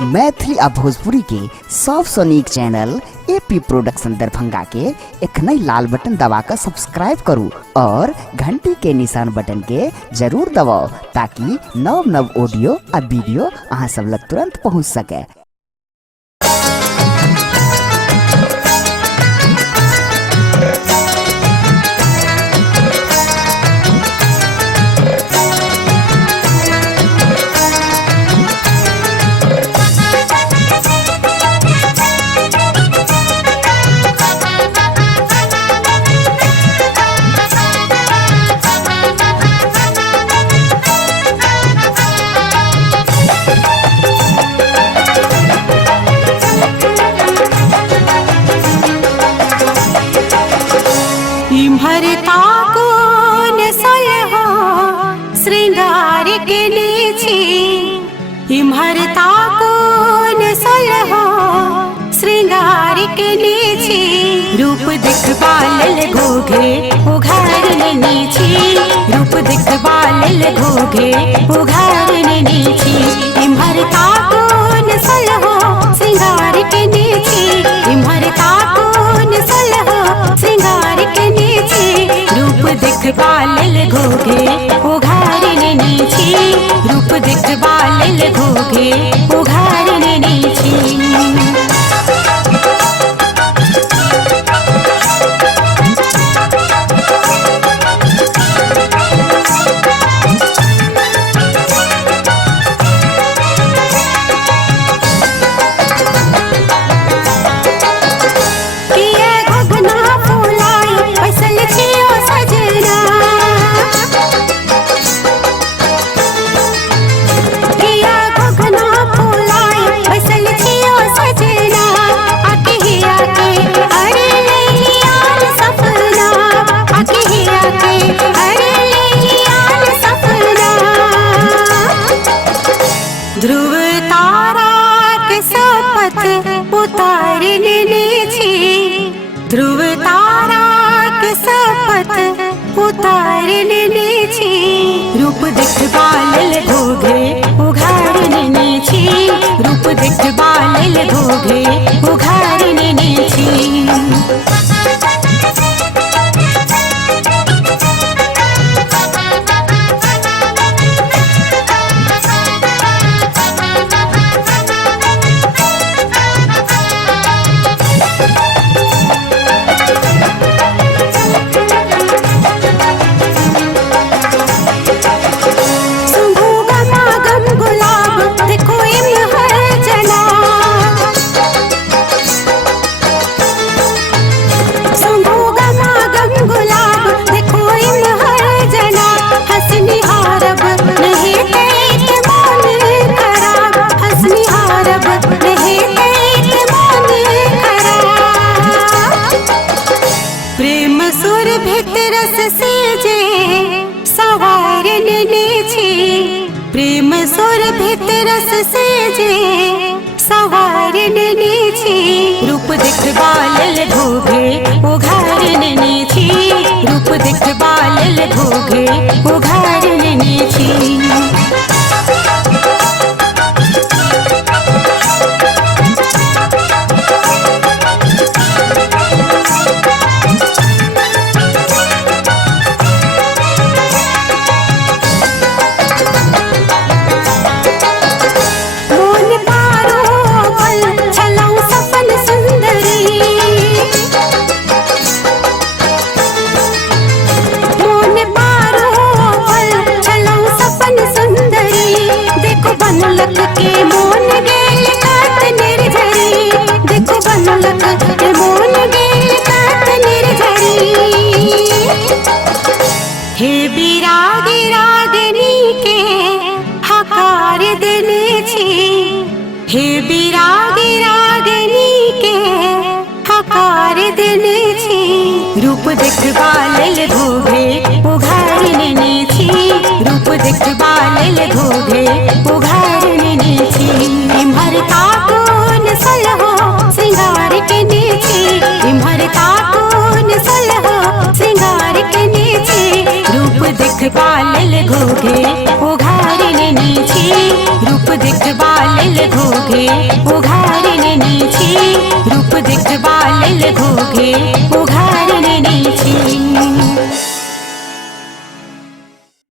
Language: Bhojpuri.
मैथिली आ भोजपुरी के सबसे नीक चैनल एपी प्रोडक्शन दरभंगा के एखने लाल बटन दबाकर सब्सक्राइब करू और घंटी के निशान बटन के जरूर दबाओ ताकि नव नव ऑडियो आ वीडियो अहाँ सब लग तुरंत पहुँच सके। इम्हरता कौन सलहो श्रृंगार के नीचे रूप दिखबाल घोघे उघार नीचे रूप दिखबाल घोघे उघार नीचे इम्हरता कौन सलहो श्रृंगार के नीचे इम्हरता कौन सलहो श्रृंगार के नीचे रूप दिखबाल घोघे उघार नीचे रूप दिखबाल घोघे उघार नीचे। ध्रुव तारा के शपथ उतारने नीचे ध्रुव तारा के शपथ उतारने नीचे रूप दिखबाल घोघे उघारने नीचे रूप दिखबाल घोघे उघारने नीचे। प्रेम सुर भितरस से जे सवारने नीचे रूप दिखबाल घोघे उघारने नीचे रूप दिखबाल घोघे उघारने नीचे। हे बिरागी रागिनी के हकार देने छी हे बिरागी रागिनी के हकार देने छी रूप दिखबाल घोघे उघारने नीचे रूप दिखबाल घोघे उघारने नीचे इम्हरता कौन सलहो श्रृंगार के नीचे इम्हरता कौन सलहो श्रृंगार के नीचे रूप दिखबाल घोघे उघारने नीचे रूप दिखबाल लेल घोघे उघार नेने छी रूप देखबा लेल घोघे